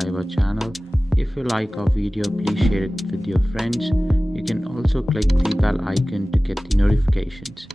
subscribe our channel. If you like our video, please share it with your friends. You can also click the bell icon to get the notifications.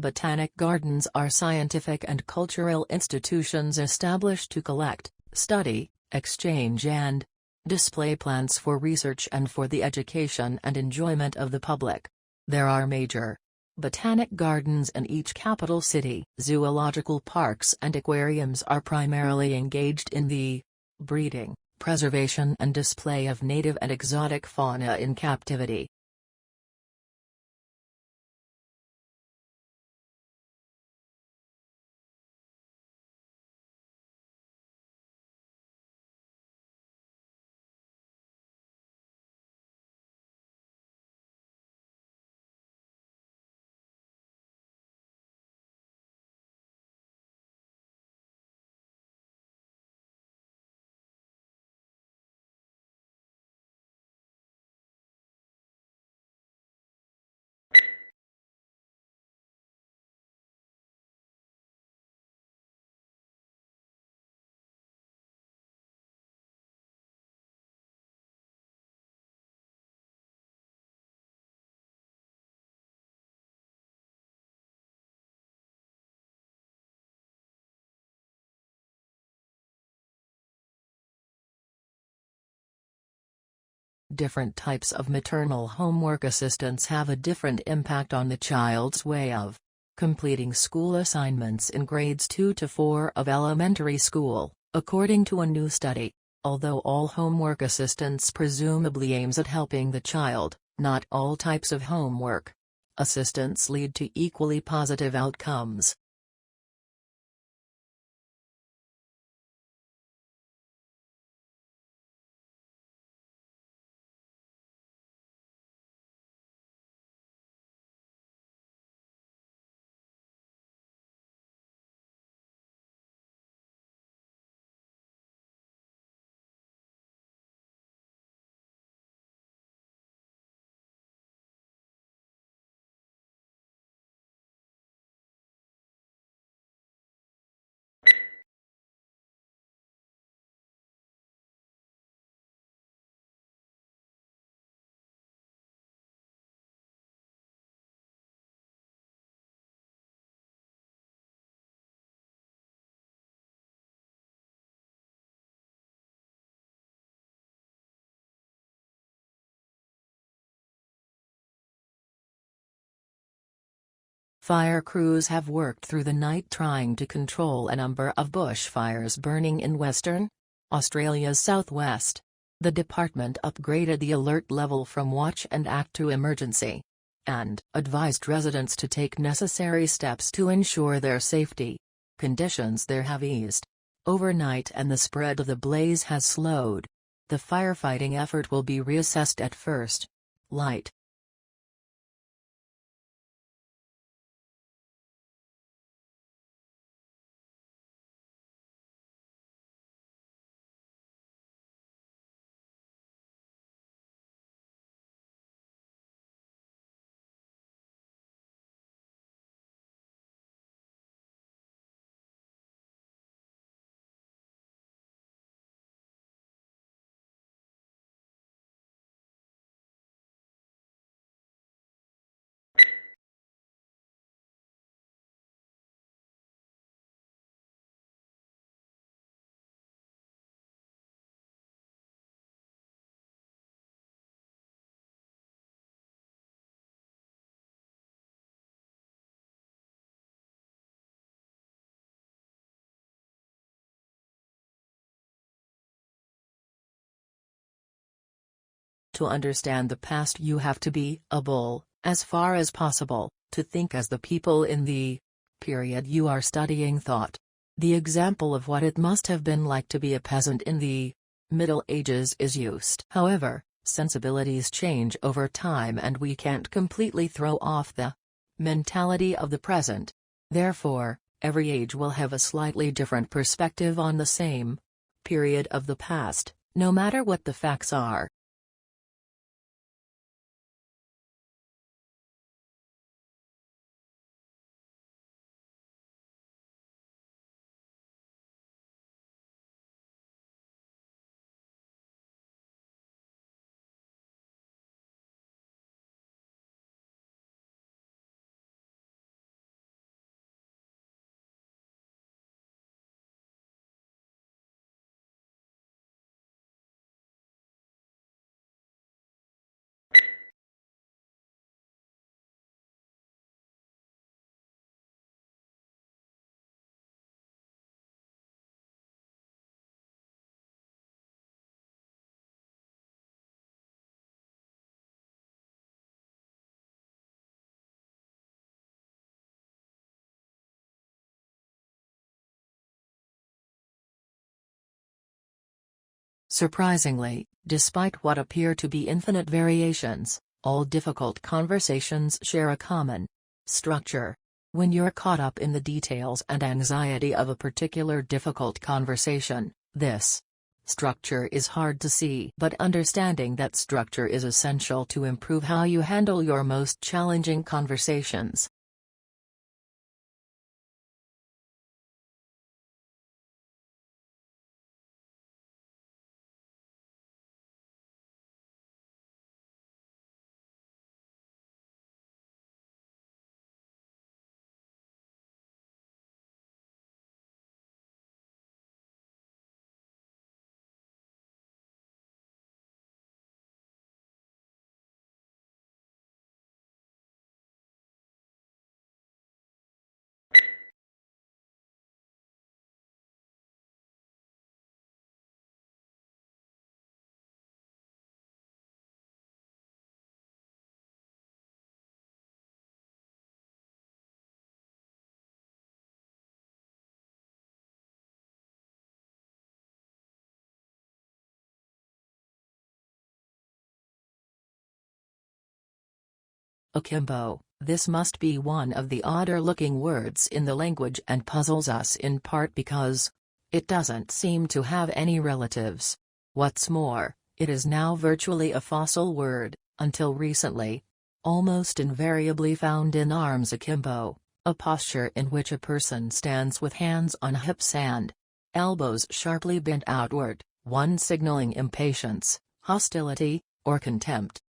Botanic gardens are scientific and cultural institutions established to collect, study, exchange and display plants for research and for the education and enjoyment of the public. There are major botanic gardens in each capital city. Zoological parks and aquariums are primarily engaged in the breeding, preservation and display of native and exotic fauna in captivity. Different types of maternal homework assistance have a different impact on the child's way of completing school assignments in grades 2 to 4 of elementary school, according to a new study. Although all homework assistance presumably aims at helping the child, not all types of homework assistance lead to equally positive outcomes. Fire crews have worked through the night trying to control a number of bushfires burning in Western Australia's southwest. The department upgraded the alert level from watch and act to emergency, and advised residents to take necessary steps to ensure their safety. Conditions there have eased overnight and the spread of the blaze has slowed. The firefighting effort will be reassessed at first light. To understand the past you have to be able, as far as possible, to think as the people in the period you are studying thought. The example of what it must have been like to be a peasant in the Middle Ages is used. However, sensibilities change over time and we can't completely throw off the mentality of the present. Therefore, every age will have a slightly different perspective on the same period of the past, no matter what the facts are. Surprisingly, despite what appear to be infinite variations, all difficult conversations share a common structure. When you're caught up in the details and anxiety of a particular difficult conversation, this structure is hard to see. But understanding that structure is essential to improve how you handle your most challenging conversations. Akimbo, this must be one of the odder-looking words in the language and puzzles us in part because it doesn't seem to have any relatives. What's more, it is now virtually a fossil word, until recently. Almost invariably found in arms akimbo, a posture in which a person stands with hands on hips and elbows sharply bent outward, one signaling impatience, hostility, or contempt.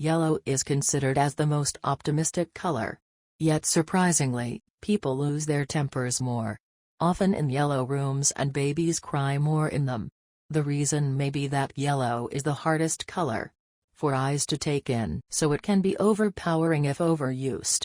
Yellow is considered as the most optimistic color. Yet surprisingly, people lose their tempers more often in yellow rooms and babies cry more in them. The reason may be that yellow is the hardest color for eyes to take in, so it can be overpowering if overused.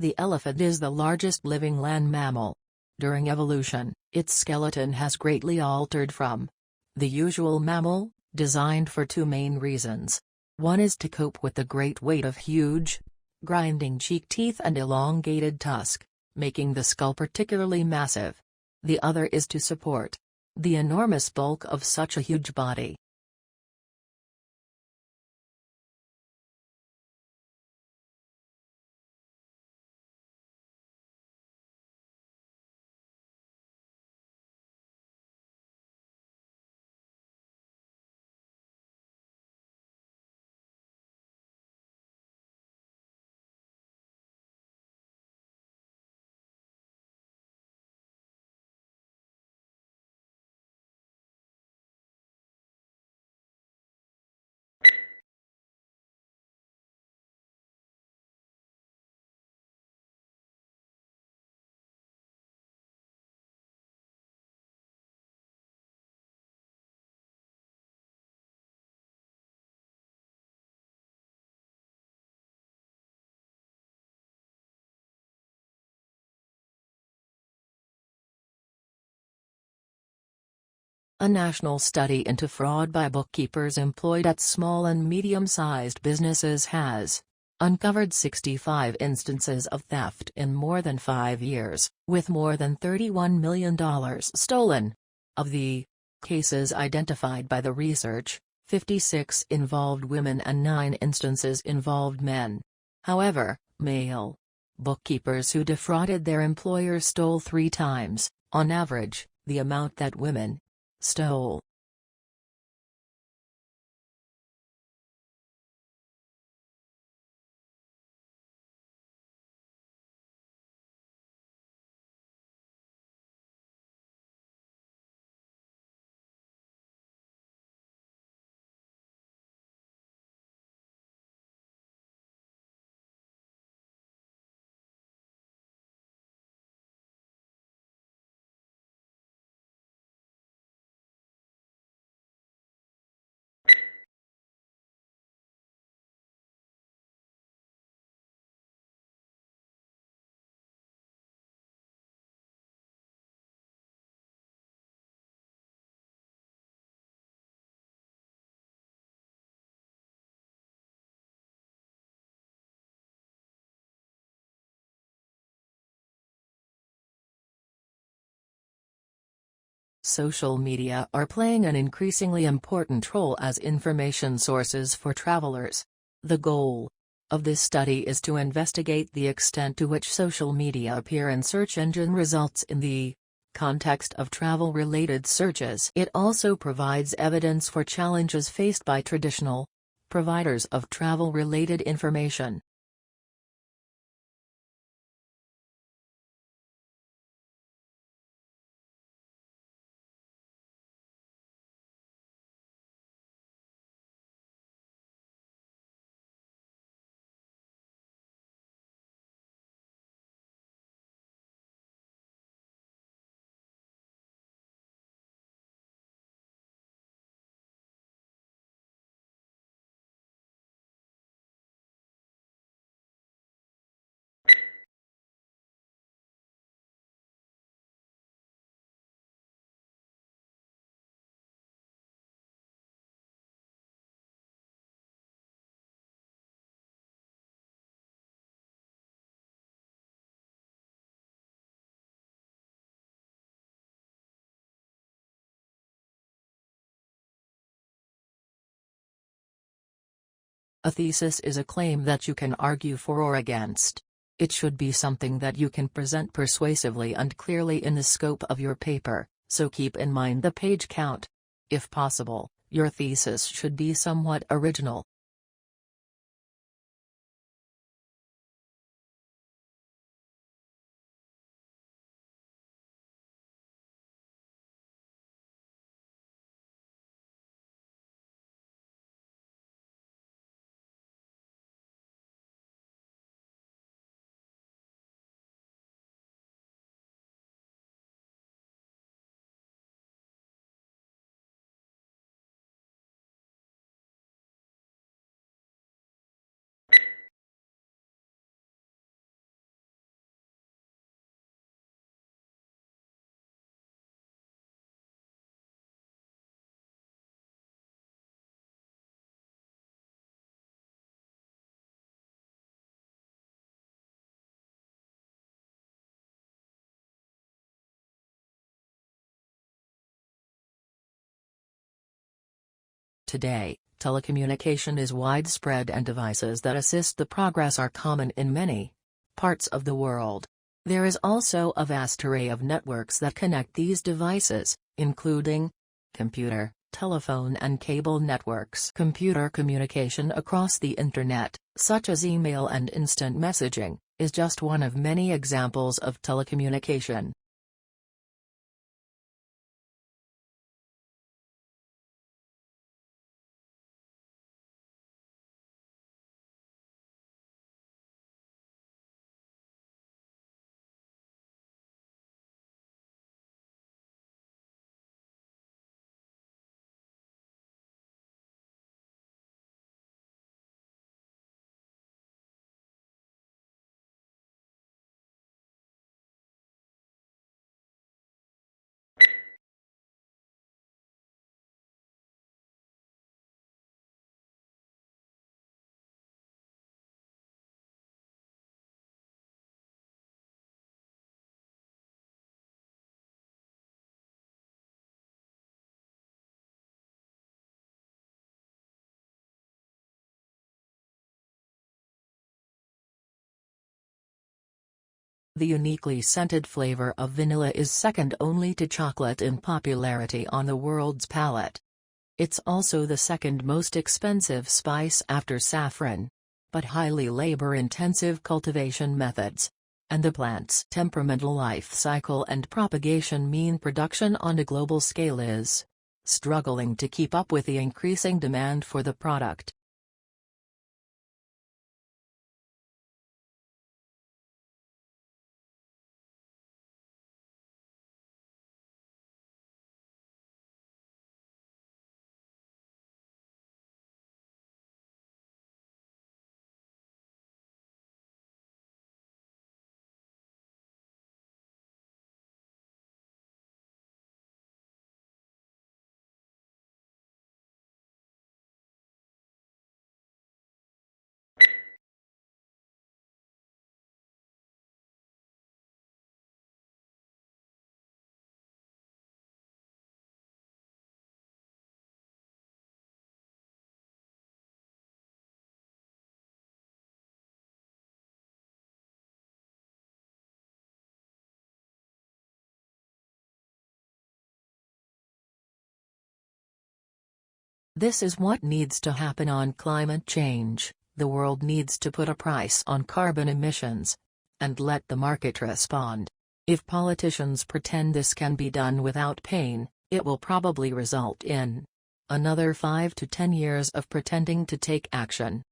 The elephant is the largest living land mammal. During evolution, its skeleton has greatly altered from the usual mammal, designed for two main reasons. One is to cope with the great weight of huge, grinding cheek teeth and elongated tusk, making the skull particularly massive. The other is to support the enormous bulk of such a huge body. A national study into fraud by bookkeepers employed at small and medium-sized businesses has uncovered 65 instances of theft in more than 5 years, with more than $31 million stolen. Of the cases identified by the research, 56 involved women and 9 instances involved men. However, male bookkeepers who defrauded their employers stole 3 times, on average, the amount that women stole. Social media are playing an increasingly important role as information sources for travelers. The goal of this study is to investigate the extent to which social media appear in search engine results in the context of travel-related searches. It also provides evidence for challenges faced by traditional providers of travel-related information. A thesis is a claim that you can argue for or against. It should be something that you can present persuasively and clearly in the scope of your paper, so keep in mind the page count. If possible, your thesis should be somewhat original. Today, telecommunication is widespread and devices that assist the progress are common in many parts of the world. There is also a vast array of networks that connect these devices, including computer, telephone and cable networks. Computer communication across the Internet, such as email and instant messaging, is just one of many examples of telecommunication. The uniquely scented flavor of vanilla is second only to chocolate in popularity on the world's palate. It's also the second most expensive spice after saffron. But highly labor-intensive cultivation methods and the plant's temperamental life cycle and propagation mean production on a global scale is struggling to keep up with the increasing demand for the product. This is what needs to happen on climate change. The world needs to put a price on carbon emissions and let the market respond. If politicians pretend this can be done without pain, it will probably result in another 5 to 10 years of pretending to take action.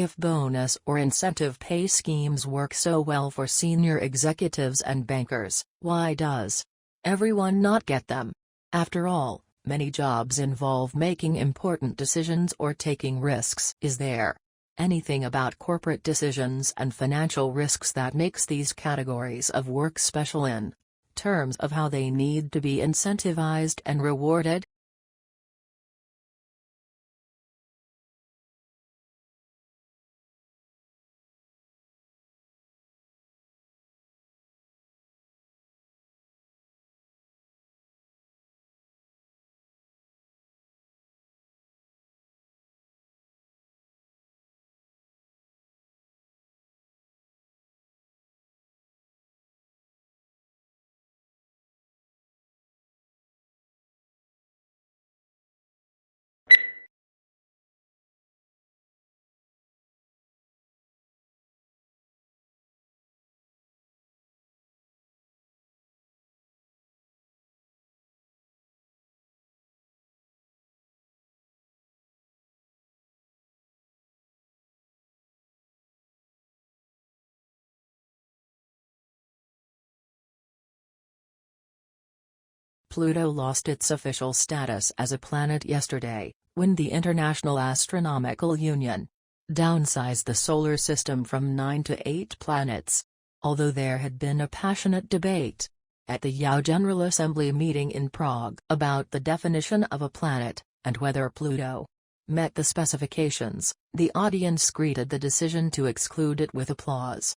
If bonus or incentive pay schemes work so well for senior executives and bankers, why does everyone not get them? After all, many jobs involve making important decisions or taking risks. Is there anything about corporate decisions and financial risks that makes these categories of work special in terms of how they need to be incentivized and rewarded? Pluto lost its official status as a planet yesterday, when the International Astronomical Union downsized the solar system from 9 to 8 planets. Although there had been a passionate debate at the 𝗖𝗚 General Assembly meeting in Prague about the definition of a planet, and whether Pluto met the specifications, the audience greeted the decision to exclude it with applause.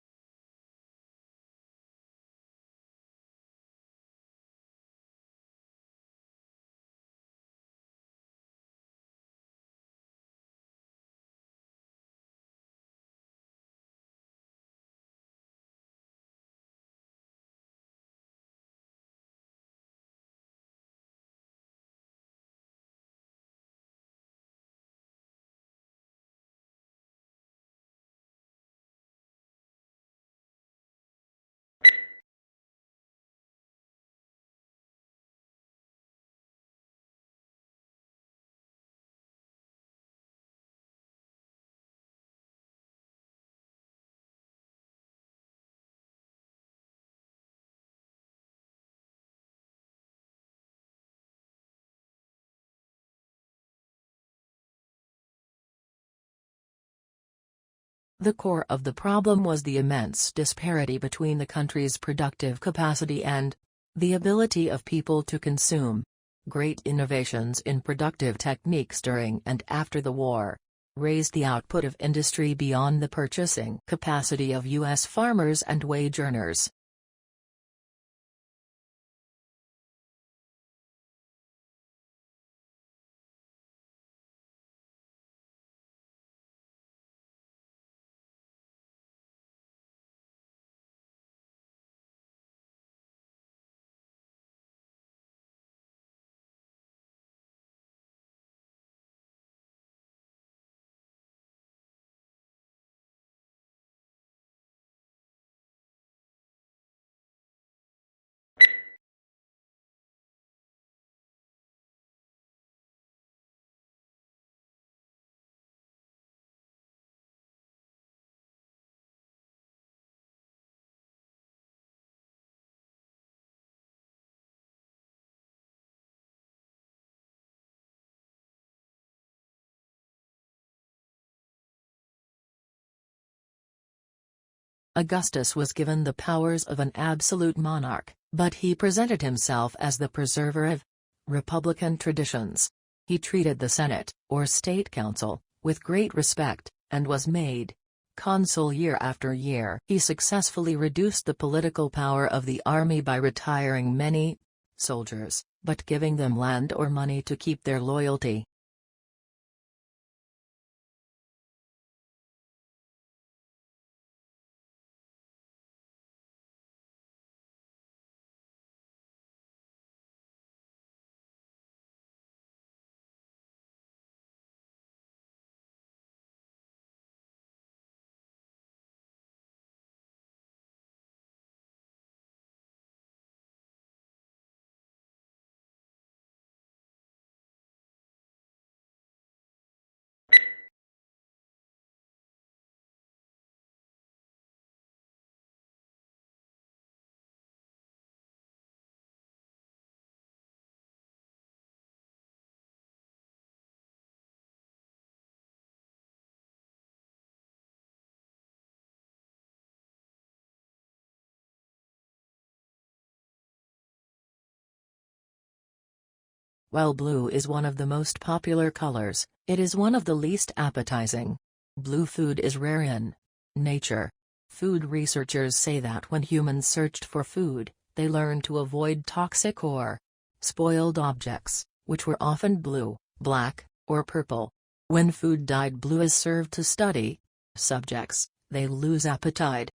The core of the problem was the immense disparity between the country's productive capacity and the ability of people to consume. Great innovations in productive techniques during and after the war raised the output of industry beyond the purchasing capacity of U.S. farmers and wage earners. Augustus was given the powers of an absolute monarch, but he presented himself as the preserver of republican traditions. He treated the Senate, or State Council, with great respect, and was made consul year after year. He successfully reduced the political power of the army by retiring many soldiers, but giving them land or money to keep their loyalty. While blue is one of the most popular colors, it is one of the least appetizing. Blue food is rare in nature. Food researchers say that when humans searched for food, they learned to avoid toxic or spoiled objects, which were often blue, black, or purple. When food dyed blue is served to study subjects, they lose appetite.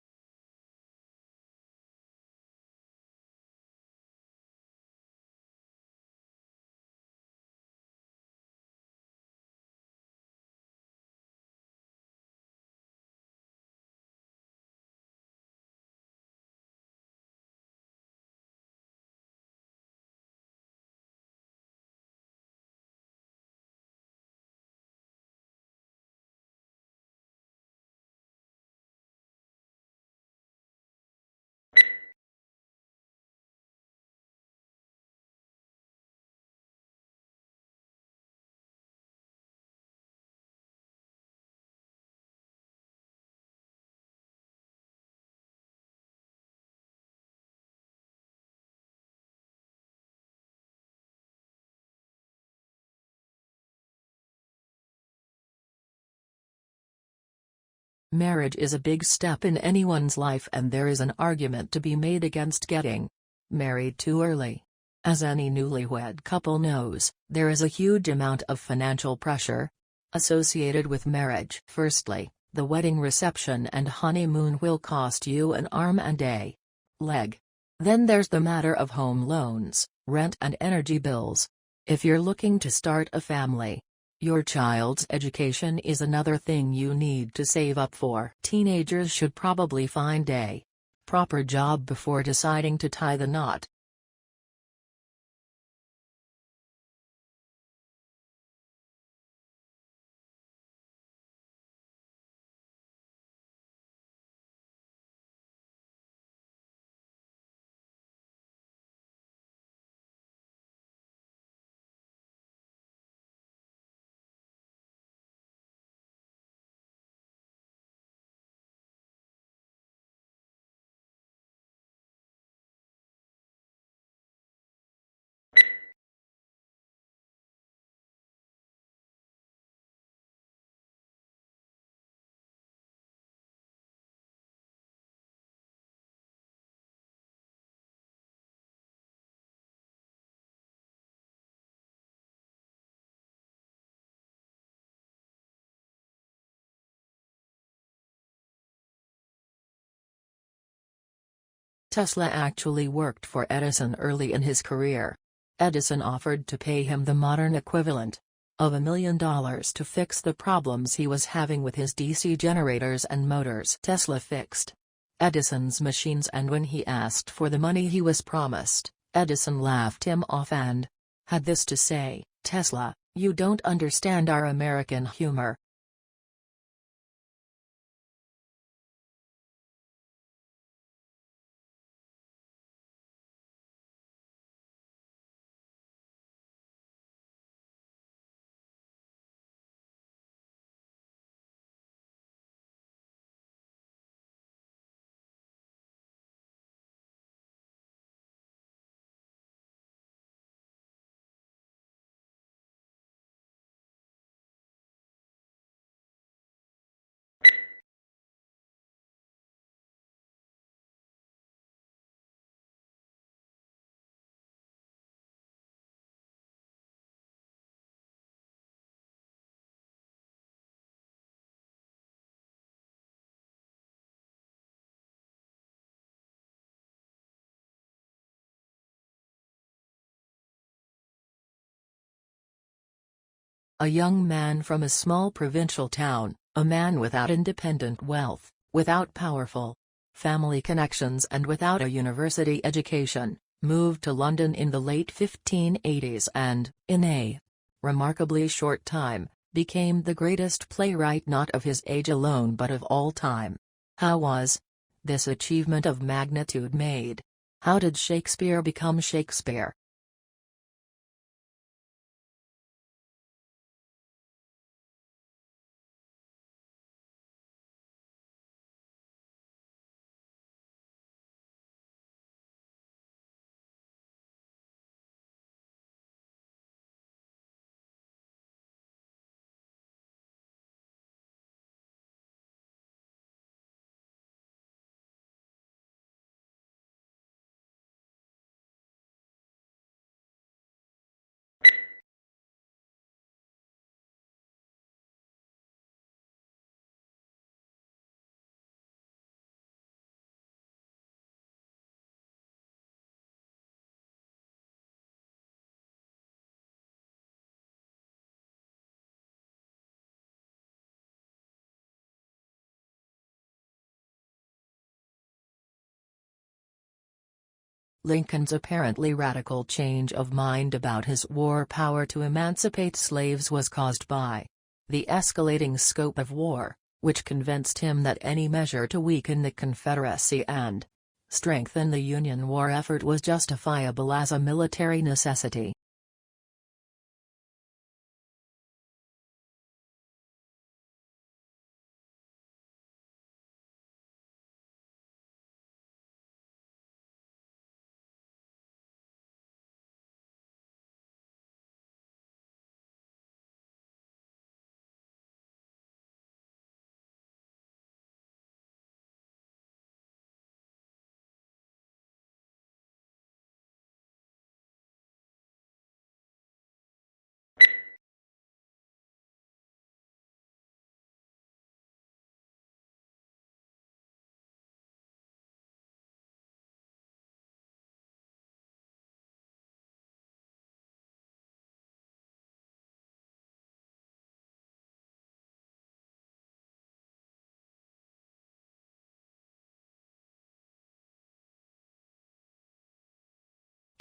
Marriage is a big step in anyone's life, and there is an argument to be made against getting married too early. As any newlywed couple knows, there is a huge amount of financial pressure associated with marriage. Firstly, the wedding reception and honeymoon will cost you an arm and a leg. Then there's the matter of home loans, rent and energy bills. If you're looking to start a family, your child's education is another thing you need to save up for. Teenagers should probably find a proper job before deciding to tie the knot. Tesla actually worked for Edison early in his career. Edison offered to pay him the modern equivalent of $1 million to fix the problems he was having with his DC generators and motors. Tesla fixed Edison's machines, and when he asked for the money he was promised, Edison laughed him off and had this to say: "Tesla, you don't understand our American humor. A young man from a small provincial town, a man without independent wealth, without powerful family connections and without a university education, moved to London in the late 1580s and, in a remarkably short time, became the greatest playwright not of his age alone but of all time. How was this achievement of magnitude made? How did Shakespeare become Shakespeare? Lincoln's apparently radical change of mind about his war power to emancipate slaves was caused by the escalating scope of war, which convinced him that any measure to weaken the Confederacy and strengthen the Union war effort was justifiable as a military necessity.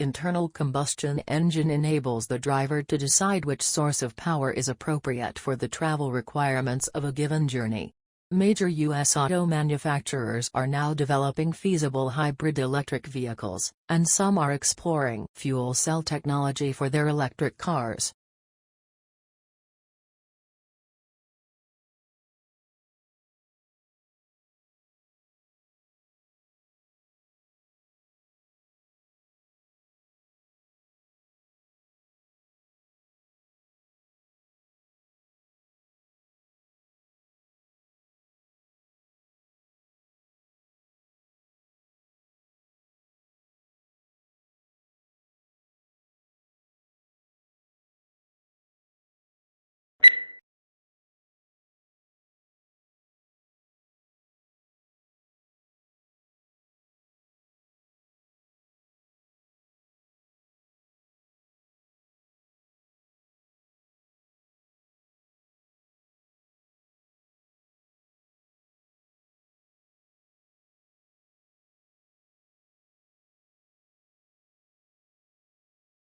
internal combustion engine enables the driver to decide which source of power is appropriate for the travel requirements of a given journey. Major U.S. auto manufacturers are now developing feasible hybrid electric vehicles, and some are exploring fuel cell technology for their electric cars.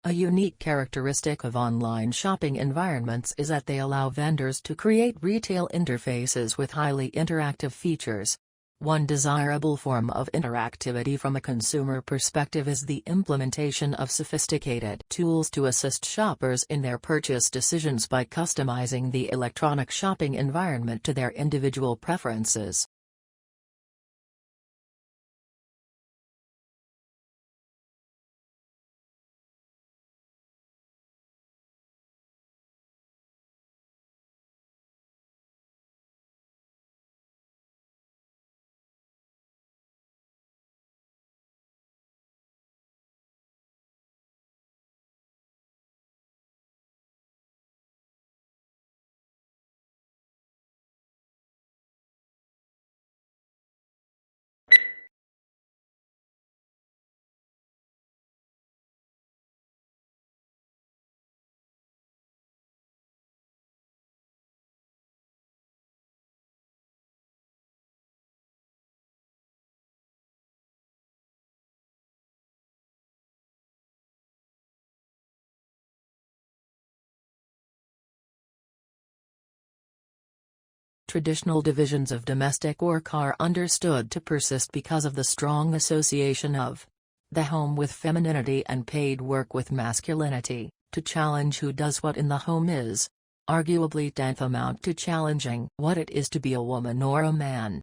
A unique characteristic of online shopping environments is that they allow vendors to create retail interfaces with highly interactive features. One desirable form of interactivity from a consumer perspective is the implementation of sophisticated tools to assist shoppers in their purchase decisions by customizing the electronic shopping environment to their individual preferences. Traditional divisions of domestic work are understood to persist because of the strong association of the home with femininity and paid work with masculinity. To challenge who does what in the home is, arguably tantamount to challenging what it is to be a woman or a man.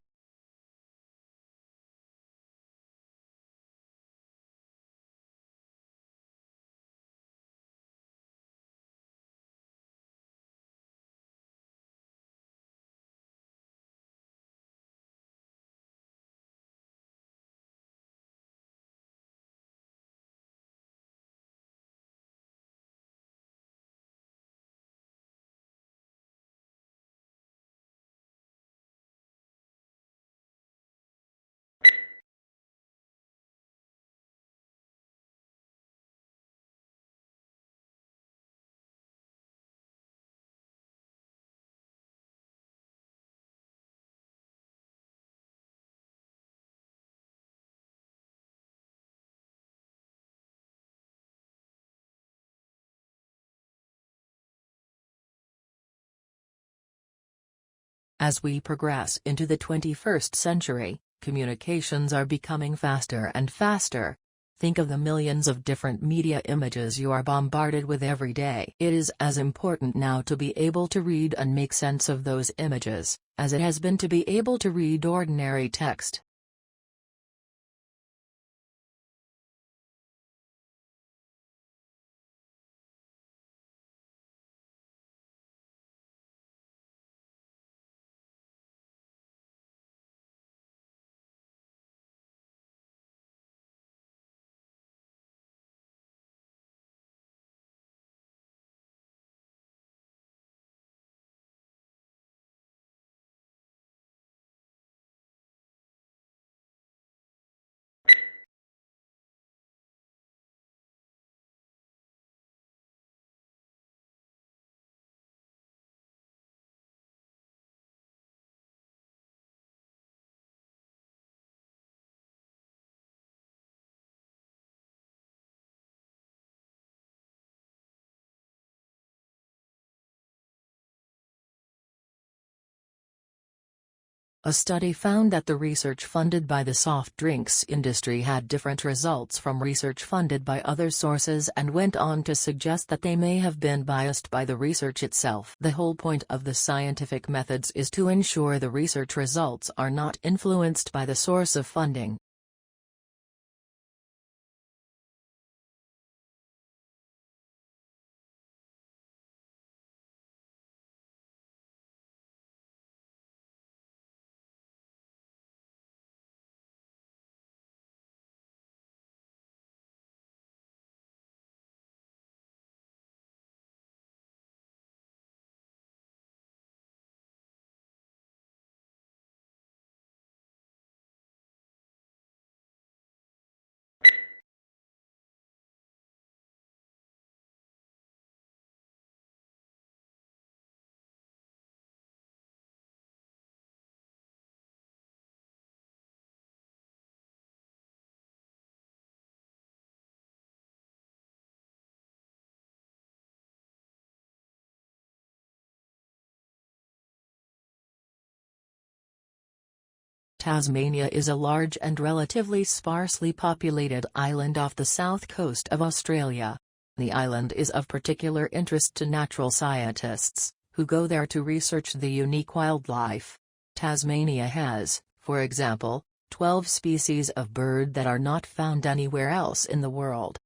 As we progress into the 21st century, communications are becoming faster and faster. Think of the millions of different media images you are bombarded with every day. It is as important now to be able to read and make sense of those images, as it has been to be able to read ordinary text. A study found that the research funded by the soft drinks industry had different results from research funded by other sources and went on to suggest that they may have been biased by the research itself. The whole point of the scientific methods is to ensure the research results are not influenced by the source of funding. Tasmania is a large and relatively sparsely populated island off the south coast of Australia. The island is of particular interest to natural scientists, who go there to research the unique wildlife. Tasmania has, for example, 12 species of bird that are not found anywhere else in the world.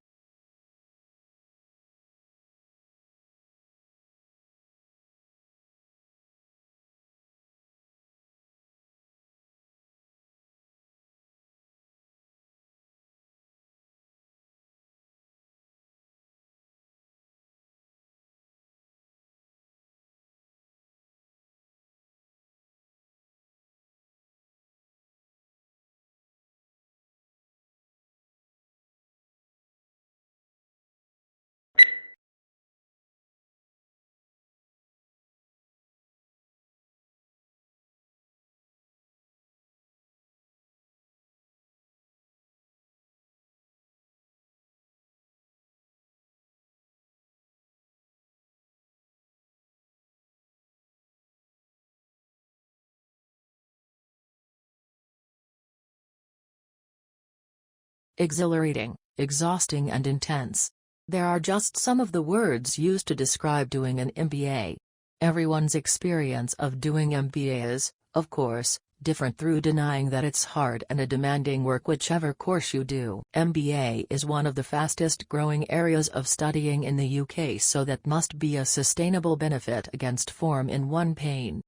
Exhilarating, exhausting and intense. There are just some of the words used to describe doing an MBA. Everyone's experience of doing MBA is, of course, different through denying that it's hard and a demanding work whichever course you do. MBA is one of the fastest growing areas of studying in the UK, so that must be a sustainable benefit against form in one pain.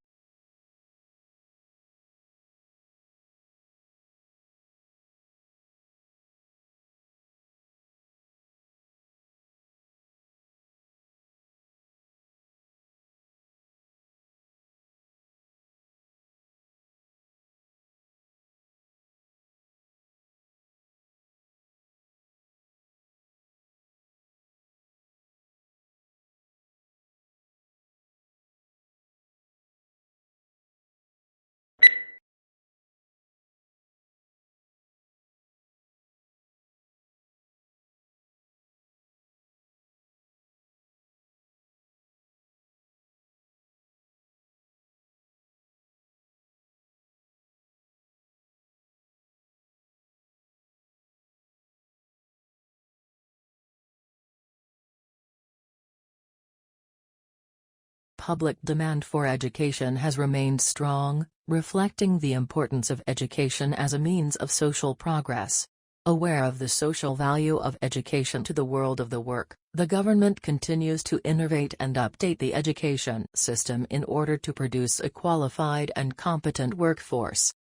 Public demand for education has remained strong, reflecting the importance of education as a means of social progress. Aware of the social value of education to the world of the work, the government continues to innovate and update the education system in order to produce a qualified and competent workforce.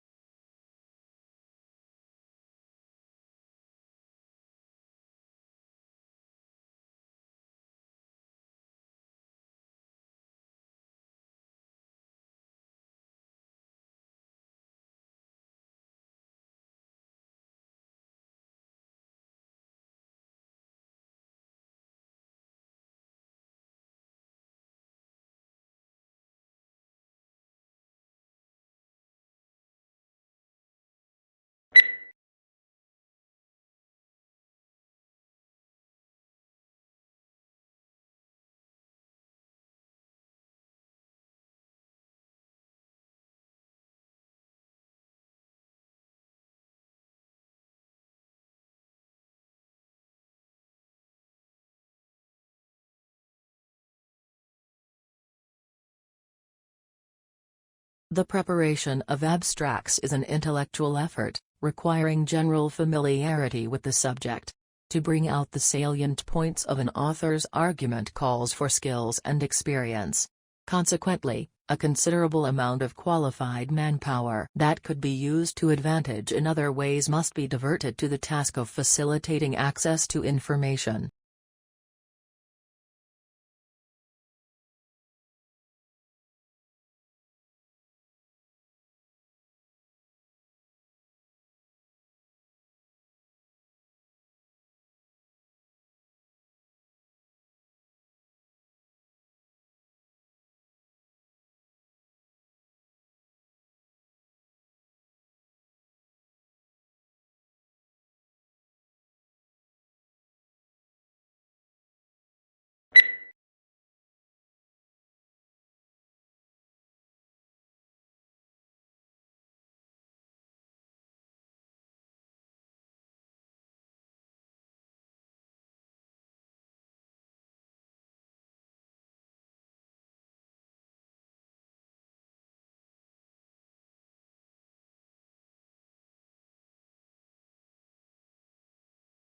The preparation of abstracts is an intellectual effort, requiring general familiarity with the subject. To bring out the salient points of an author's argument calls for skills and experience. Consequently, a considerable amount of qualified manpower that could be used to advantage in other ways must be diverted to the task of facilitating access to information.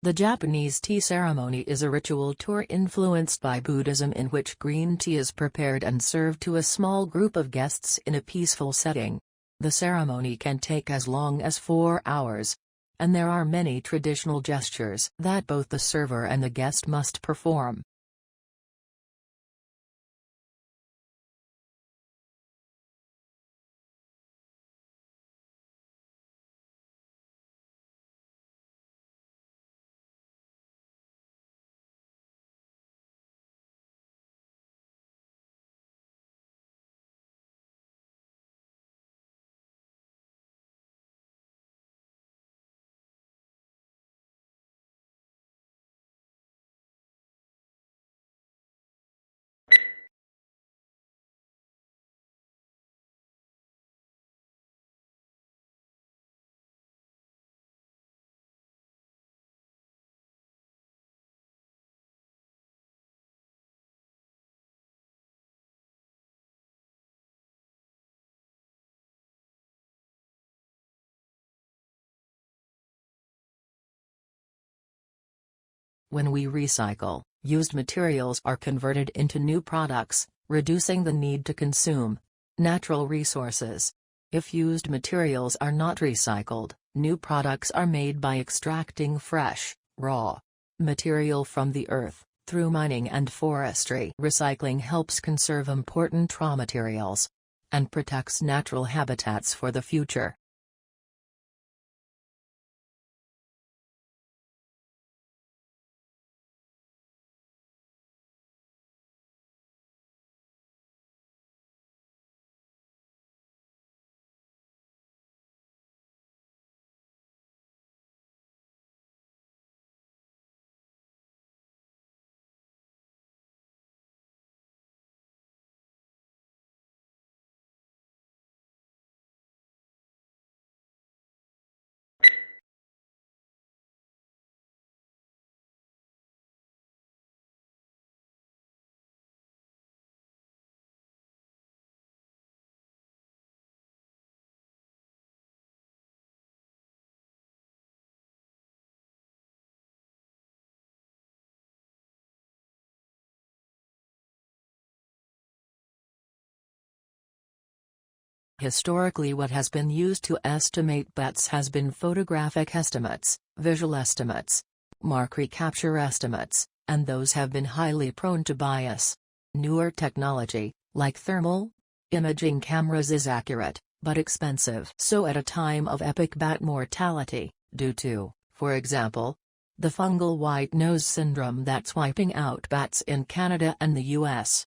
The Japanese tea ceremony is a ritual tour influenced by Buddhism in which green tea is prepared and served to a small group of guests in a peaceful setting. The ceremony can take as long as 4 hours. And there are many traditional gestures that both the server and the guest must perform. When we recycle, used materials are converted into new products, reducing the need to consume natural resources. If used materials are not recycled, new products are made by extracting fresh, raw material from the earth, through mining and forestry. Recycling helps conserve important raw materials and protects natural habitats for the future. Historically, what has been used to estimate bets has been photographic estimates, visual estimates, mark recapture estimates, and those have been highly prone to bias. Newer technology, like thermal imaging cameras, is accurate, but expensive. So at a time of epic bat mortality, due to, for example, the fungal white nose syndrome that's wiping out bats in Canada and the US,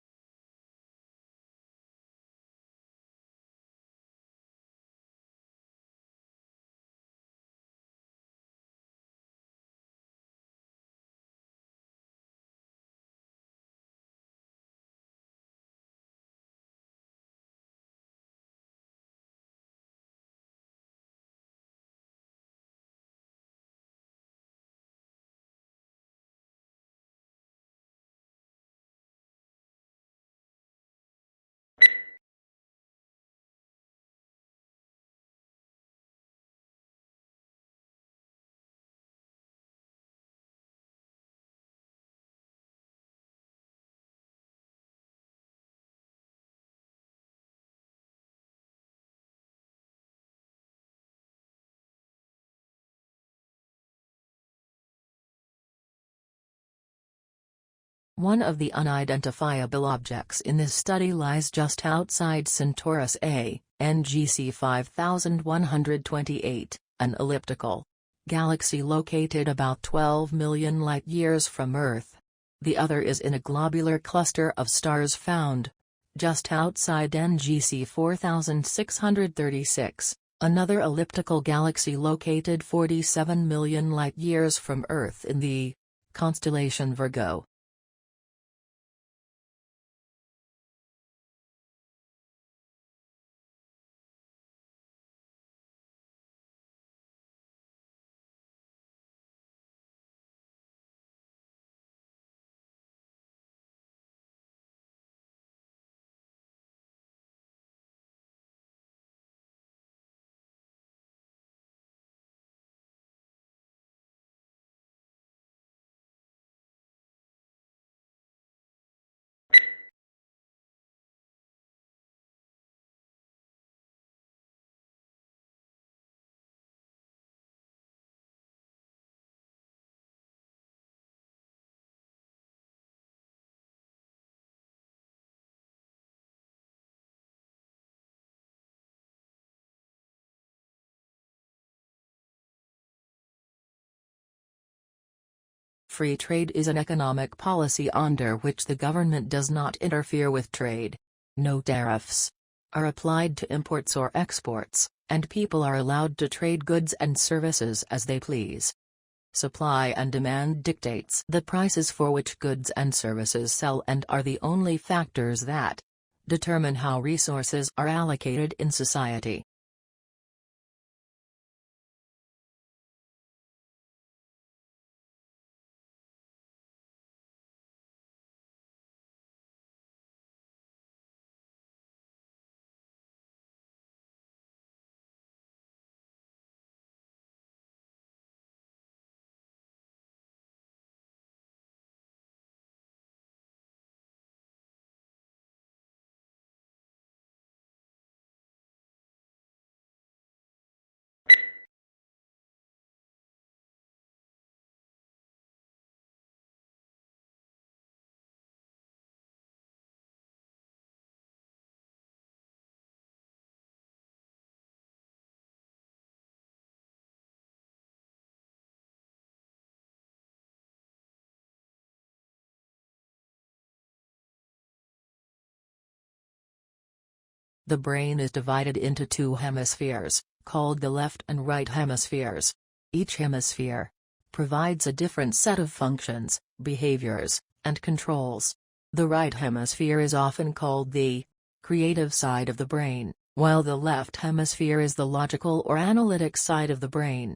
One of the unidentifiable objects in this study lies just outside Centaurus A, NGC 5128, an elliptical galaxy located about 12 million light-years from Earth. The other is in a globular cluster of stars found just outside NGC 4636, another elliptical galaxy located 47 million light-years from Earth in the constellation Virgo. Free trade is an economic policy under which the government does not interfere with trade. No tariffs are applied to imports or exports, and people are allowed to trade goods and services as they please. Supply and demand dictates the prices for which goods and services sell and are the only factors that determine how resources are allocated in society. The brain is divided into two hemispheres, called the left and right hemispheres. Each hemisphere provides a different set of functions, behaviors, and controls. The right hemisphere is often called the creative side of the brain, while the left hemisphere is the logical or analytic side of the brain.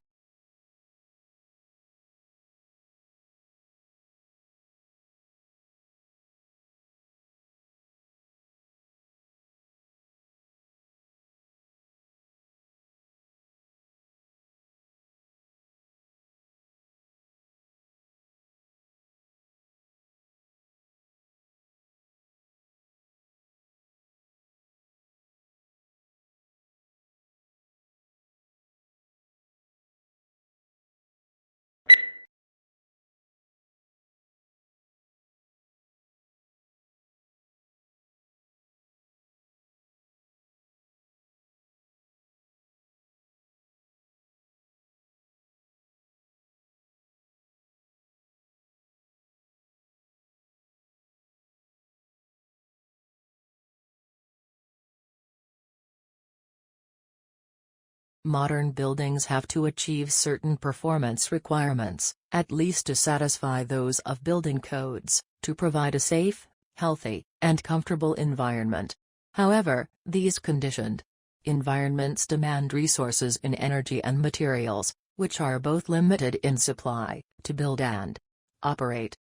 Modern buildings have to achieve certain performance requirements, at least to satisfy those of building codes, to provide a safe, healthy, and comfortable environment. However, these conditioned environments demand resources in energy and materials, which are both limited in supply, to build and operate.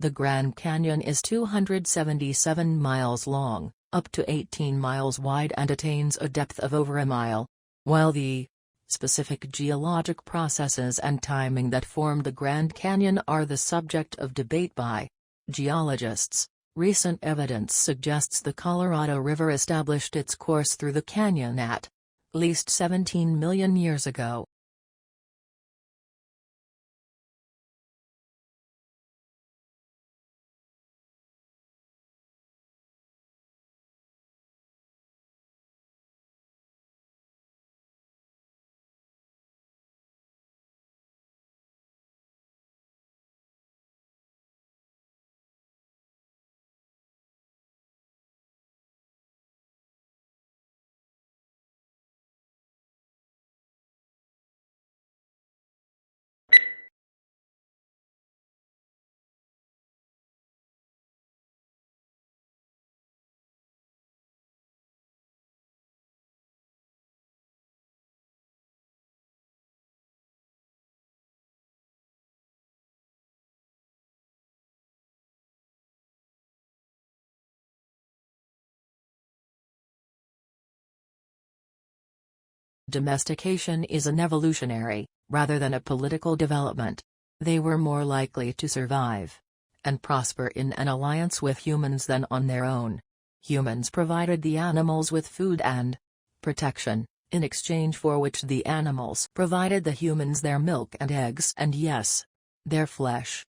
The Grand Canyon is 277 miles long, up to 18 miles wide and attains a depth of over a mile, while the specific geologic processes and timing that formed the Grand Canyon are the subject of debate by geologists. Recent evidence suggests the Colorado River established its course through the canyon at least 17 million years ago. Domestication is an evolutionary, rather than a political development. They were more likely to survive and prosper in an alliance with humans than on their own. Humans provided the animals with food and protection, in exchange for which the animals provided the humans their milk and eggs and, yes, their flesh.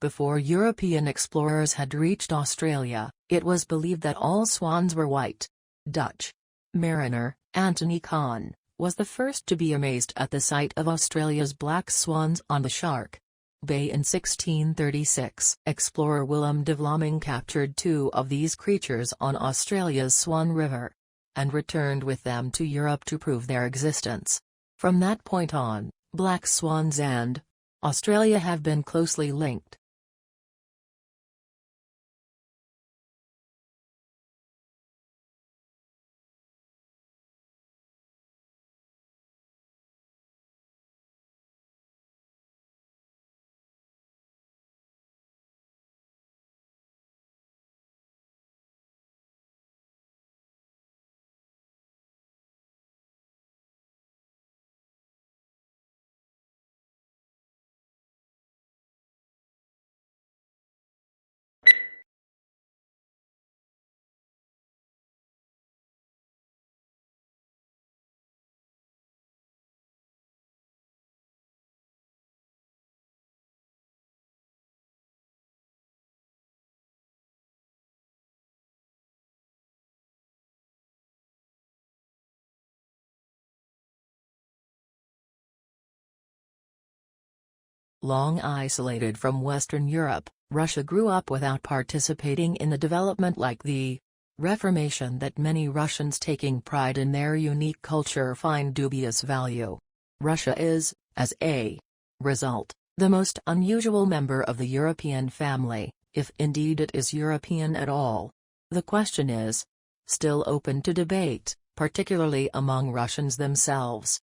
Before European explorers had reached Australia, it was believed that all swans were white. Dutch mariner, Anthony Kahn, was the first to be amazed at the sight of Australia's black swans on the Shark Bay in 1636. Explorer Willem de Vlaming captured 2 of these creatures on Australia's Swan River, and returned with them to Europe to prove their existence. From that point on, black swans and Australia have been closely linked. Long isolated from Western Europe, Russia grew up without participating in the development like the Reformation that many Russians taking pride in their unique culture find dubious value. Russia is, as a result, the most unusual member of the European family, if indeed it is European at all. The question is still open to debate, particularly among Russians themselves.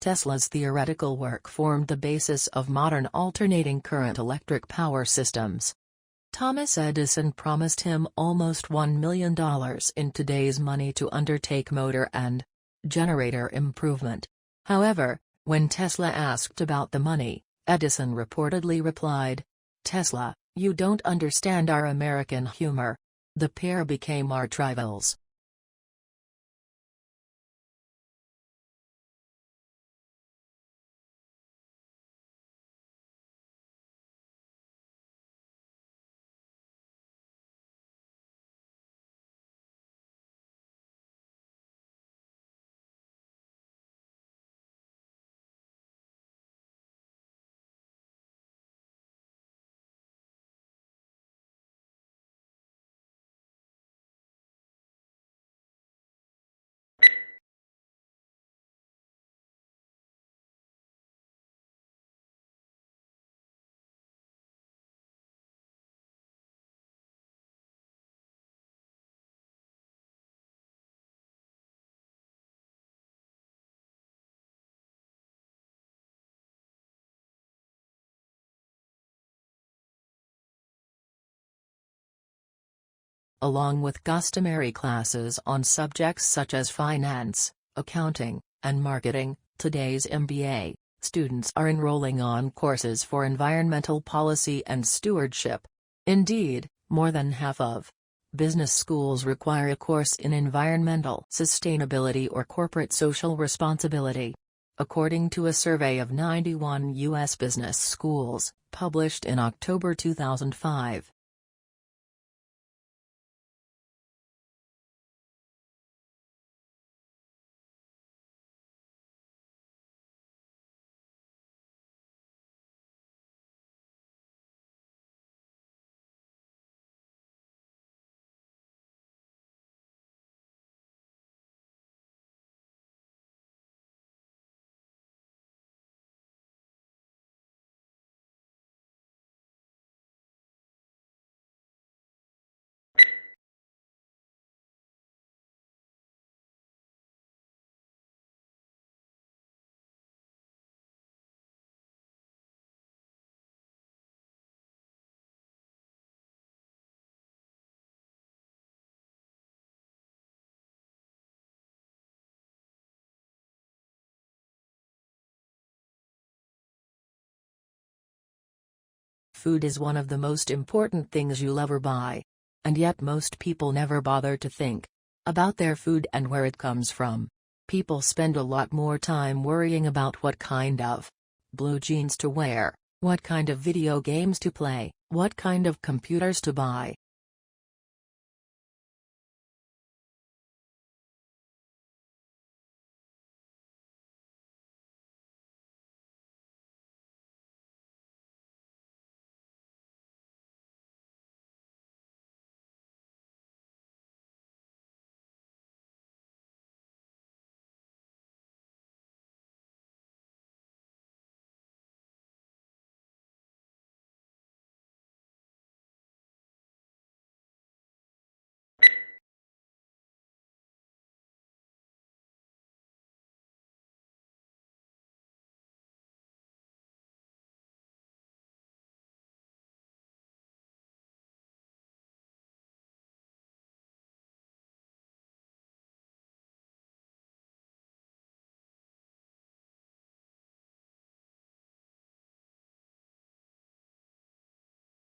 Tesla's theoretical work formed the basis of modern alternating current electric power systems. Thomas Edison promised him almost $1 million in today's money to undertake motor and generator improvement. However, when Tesla asked about the money, Edison reportedly replied, "Tesla, you don't understand our American humor. The pair became arch rivals." Along with customary classes on subjects such as finance, accounting, and marketing, today's MBA students are enrolling on courses for environmental policy and stewardship. Indeed, more than half of business schools require a course in environmental sustainability or corporate social responsibility. According to a survey of 91 U.S. business schools, published in October 2005. Food is one of the most important things you'll ever buy. And yet most people never bother to think about their food and where it comes from. People spend a lot more time worrying about what kind of blue jeans to wear, what kind of video games to play, what kind of computers to buy.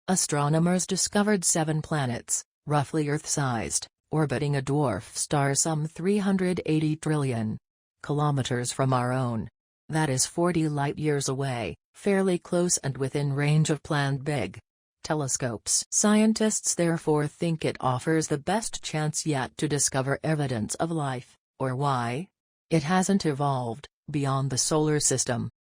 Astronomers discovered 7 planets, roughly Earth-sized, orbiting a dwarf star some 380 trillion kilometers from our own. That is 40 light-years away, fairly close and within range of planned big telescopes. Scientists therefore think it offers the best chance yet to discover evidence of life, or why it hasn't evolved beyond the solar system.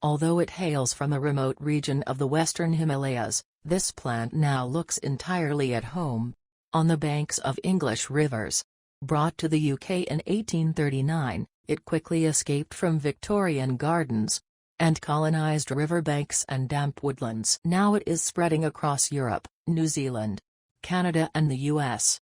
Although it hails from a remote region of the western Himalayas, this plant now looks entirely at home on the banks of English rivers. Brought to the UK in 1839, it quickly escaped from Victorian gardens and colonized riverbanks and damp woodlands. Now it is spreading across Europe, New Zealand, Canada and the US.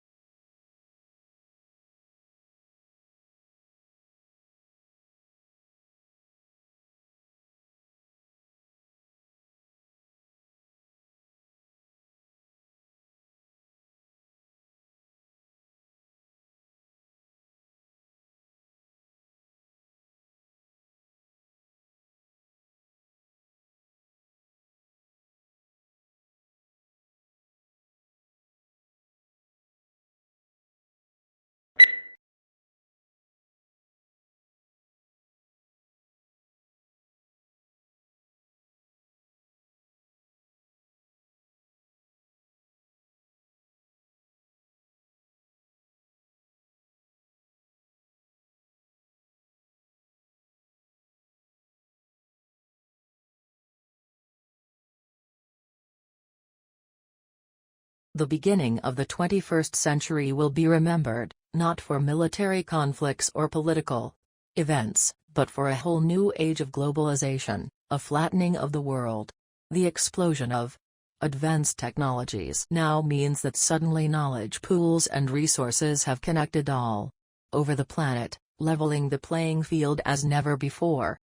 The beginning of the 21st century will be remembered, not for military conflicts or political events, but for a whole new age of globalization, a flattening of the world. The explosion of advanced technologies now means that suddenly knowledge pools and resources have connected all over the planet, leveling the playing field as never before.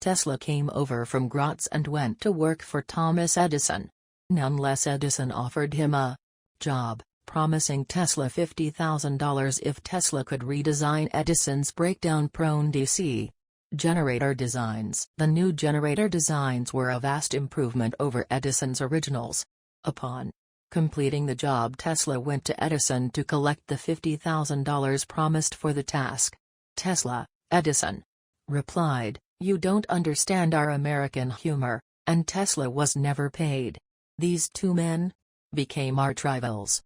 Tesla came over from Graz and went to work for Thomas Edison. Nonetheless, Edison offered him a job, promising Tesla $50,000 if Tesla could redesign Edison's breakdown-prone DC generator designs. The new generator designs were a vast improvement over Edison's originals. Upon completing the job, Tesla went to Edison to collect the $50,000 promised for the task. Edison replied, "You don't understand our American humor," and Tesla was never paid. These two men became arch rivals.